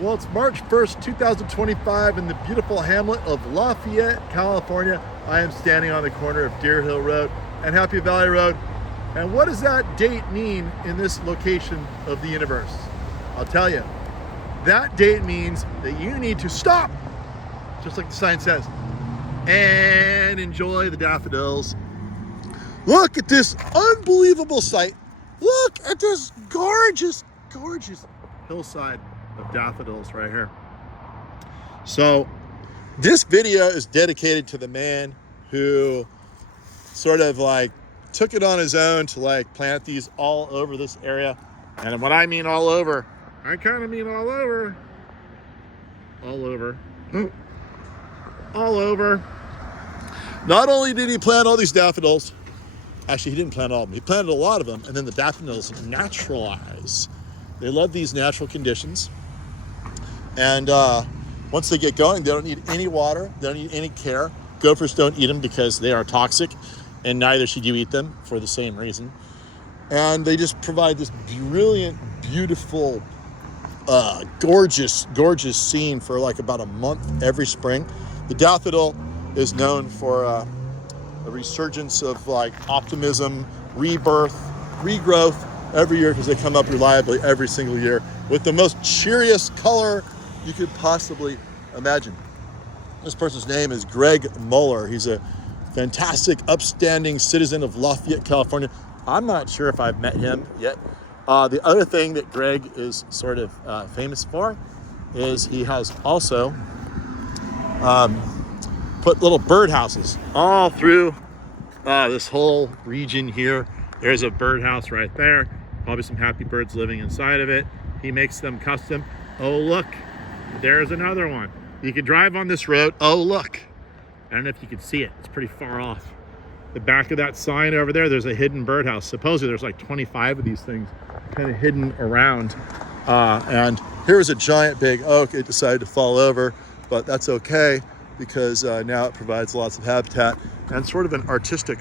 Well, it's March 1st, 2025 in the beautiful hamlet of Lafayette, California. I am standing on the corner of Deer Hill Road and Happy Valley Road. And what does that date mean in this location of the universe? I'll tell you. That date means that you need to stop, just like the sign says, and enjoy the daffodils. Look at this unbelievable sight. Look at this gorgeous, gorgeous hillside of daffodils right here. So this video is dedicated to the man who sort of like took it on his own to like plant these all over this area. And when I mean all over, I kind of mean all over. All over. All over. Not only did he plant all these daffodils, actually he didn't plant all of them, he planted a lot of them, and then the daffodils naturalize. They love these natural conditions. And once they get going, they don't need any water, they don't need any care. Gophers don't eat them because they are toxic, and neither should you eat them for the same reason. And they just provide this brilliant, beautiful, gorgeous, gorgeous scene for like about a month every spring. The daffodil is known for a resurgence of like optimism, rebirth, regrowth every year because they come up reliably every single year with the most cheeriest color you could possibly imagine. This person's name is Greg Moeller. He's a fantastic, upstanding citizen of Lafayette, California. I'm not sure if I've met him yet. The other thing that Greg is sort of famous for is he has also put little birdhouses all through this whole region here. There's a birdhouse right there. Probably some happy birds living inside of it. He makes them custom. Oh, look, there's another one. You can drive on this road. Oh, look. I don't know if you can see it. It's pretty far off. The back of that sign over there, there's a hidden birdhouse. Supposedly there's like 25 of these things kind of hidden around. And here's a giant big oak. It decided to fall over, but that's okay because now it provides lots of habitat and sort of an artistic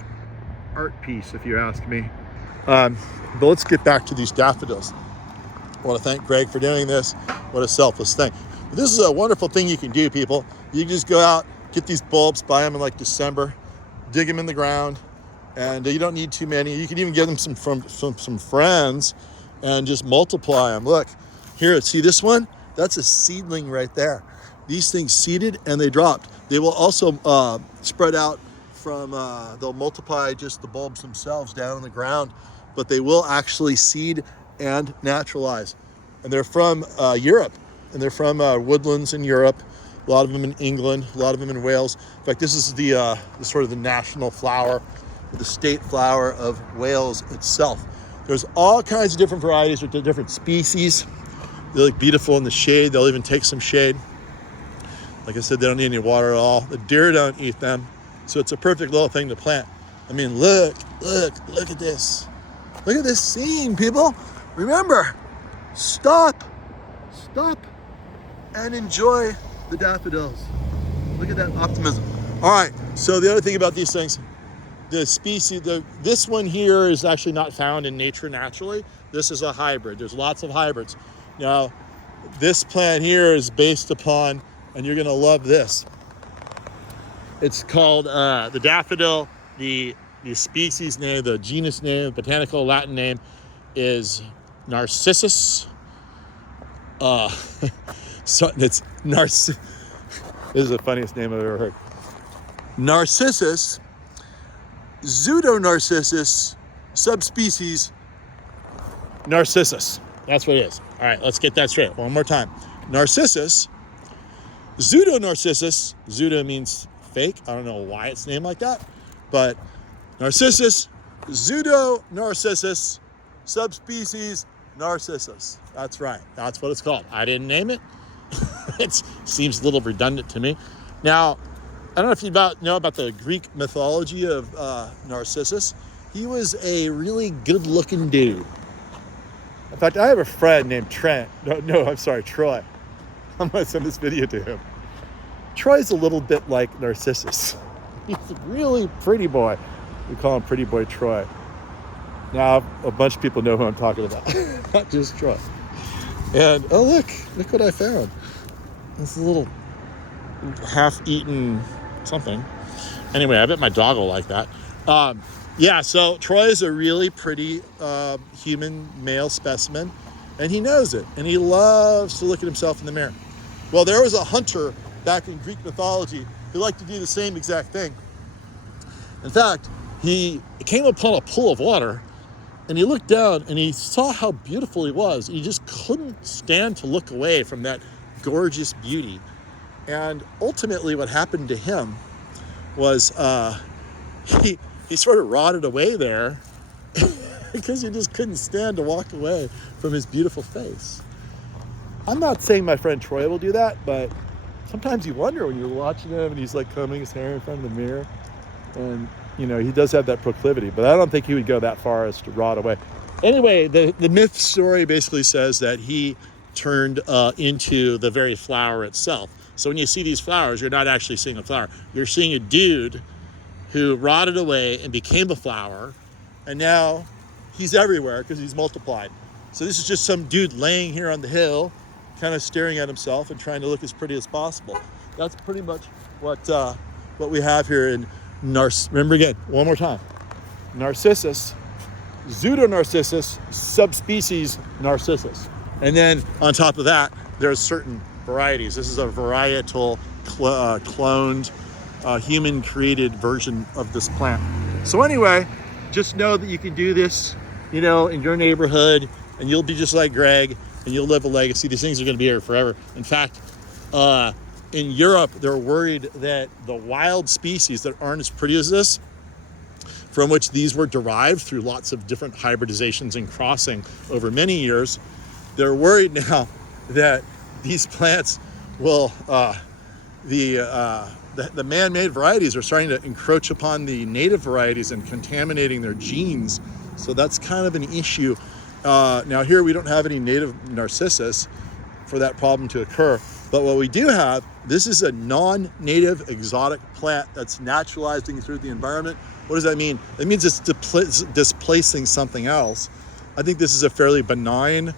art piece, if you ask me. But let's get back to these daffodils. I want to thank Greg for doing this. What a selfless thing. But this is a wonderful thing you can do, people. You can just go out, get these bulbs, buy them in like December, dig them in the ground, and you don't need too many. You can even get them from some friends and just multiply them. Look, here, see this one? That's a seedling right there. These things seeded and they dropped. They will also spread out from, they'll multiply just the bulbs themselves down on the ground, but they will actually seed and naturalize. And they're from Europe, and they're from woodlands in Europe. A lot of them in England, a lot of them in Wales. In fact, this is the sort of the national flower, the state flower of Wales itself. There's all kinds of different varieties with different species. They look beautiful in the shade. They'll even take some shade. Like I said, they don't need any water at all. The deer don't eat them. So it's a perfect little thing to plant. I mean, look at this. Look at this scene, people. Remember, stop and enjoy the daffodils. Look at that optimism. All right, so the other thing about these things, the species, this one here is actually not found in nature naturally. This is a hybrid. There's lots of hybrids. Now, this plant here is based upon, and you're gonna love this. It's called the daffodil. The species name, the genus name, the botanical Latin name is Narcissus. So it's Narcissus. This is the funniest name I've ever heard. Narcissus, Pseudonarcissus, subspecies Narcissus. That's what it is. All right, let's get that straight. One more time. Narcissus, Pseudonarcissus. Pseudo means fake. I don't know why it's named like that, but Narcissus, Pseudonarcissus, subspecies Narcissus. That's right. That's what it's called. I didn't name it. It seems a little redundant to me. Now, I don't know if you know about the Greek mythology of Narcissus. He was a really good-looking dude. In fact, I have a friend named Troy. I'm going to send this video to him. Troy's a little bit like Narcissus. He's a really pretty boy. We call him Pretty Boy Troy. Now, a bunch of people know who I'm talking about, not just Troy. And oh, look what I found. This little half-eaten something. Anyway, I bet my dog will like that. Yeah, so Troy is a really pretty human male specimen, and he knows it, and he loves to look at himself in the mirror. Well, there was a hunter back in Greek mythology who liked to do the same exact thing. In fact, he came upon a pool of water, and he looked down, and he saw how beautiful he was. He just couldn't stand to look away from that gorgeous beauty. And ultimately what happened to him was he sort of rotted away there because he just couldn't stand to walk away from his beautiful face. I'm not saying my friend Troy will do that, but sometimes you wonder when you're watching him and he's like combing his hair in front of the mirror, and you know, he does have that proclivity, but I don't think he would go that far as to rot away. Anyway, the myth story basically says that he turned into the very flower itself. So when you see these flowers, you're not actually seeing a flower. You're seeing a dude who rotted away and became a flower, and now he's everywhere because he's multiplied. So this is just some dude laying here on the hill, kind of staring at himself and trying to look as pretty as possible. That's pretty much what we have here in remember again, one more time. Narcissus, Pseudonarcissus, subspecies Narcissus. And then on top of that, there's certain varieties. This is a varietal cloned human-created version of this plant. So anyway, just know that you can do this, you know, in your neighborhood, and you'll be just like Greg, and you'll live a legacy. These things are going to be here forever. In fact, in Europe, they're worried that the wild species that aren't as pretty as this, from which these were derived through lots of different hybridizations and crossing over many years, they're worried now that these plants will, the man-made varieties are starting to encroach upon the native varieties and contaminating their genes. So that's kind of an issue. Now here we don't have any native Narcissus for that problem to occur. But what we do have, this is a non-native exotic plant that's naturalizing through the environment. What does that mean? It means it's displacing something else. I think this is a fairly benign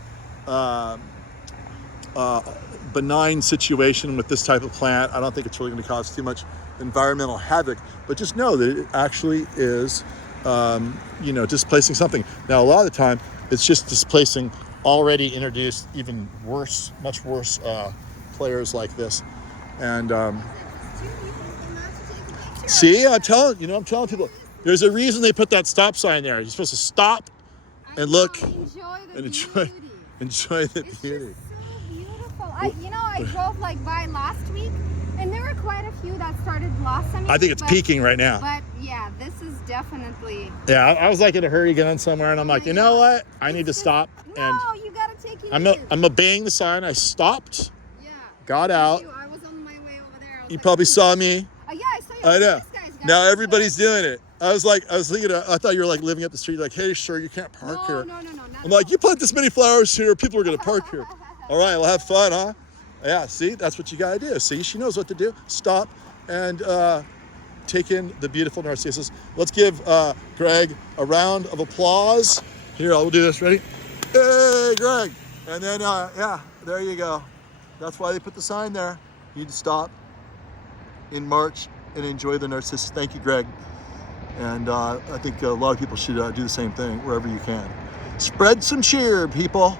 situation with this type of plant. I don't think it's really going to cause too much environmental havoc, but just know that it actually is, displacing something. Now, a lot of the time, it's just displacing already introduced, even worse, much worse players like this. And see, I'm telling people, there's a reason they put that stop sign there. You're supposed to stop and look and enjoy the beauty. So beautiful. I drove by last week, and there were quite a few that started blossoming. I think it's peaking right now. But yeah, this is definitely. Yeah, I was like in a hurry getting somewhere, and I'm like, you know what? I need to stop. No, you gotta take it. I'm obeying the sign. I stopped. Yeah. Got out. I was on my way over there. You probably saw me. Yeah, I saw you. I know. Now everybody's doing it. I thought you were like living up the street, like, hey, sir, you can't park here. No. I'm like, you plant this many flowers here, people are gonna park here. All right, we'll have fun, huh? Yeah, see, that's what you gotta do. See, she knows what to do. Stop and take in the beautiful narcissus. Let's give Greg a round of applause. Here, I'll do this, ready? Hey, Greg. And then, yeah, there you go. That's why they put the sign there. You need to stop in March and enjoy the narcissus. Thank you, Greg. And I think a lot of people should do the same thing wherever you can. Spread some cheer, people.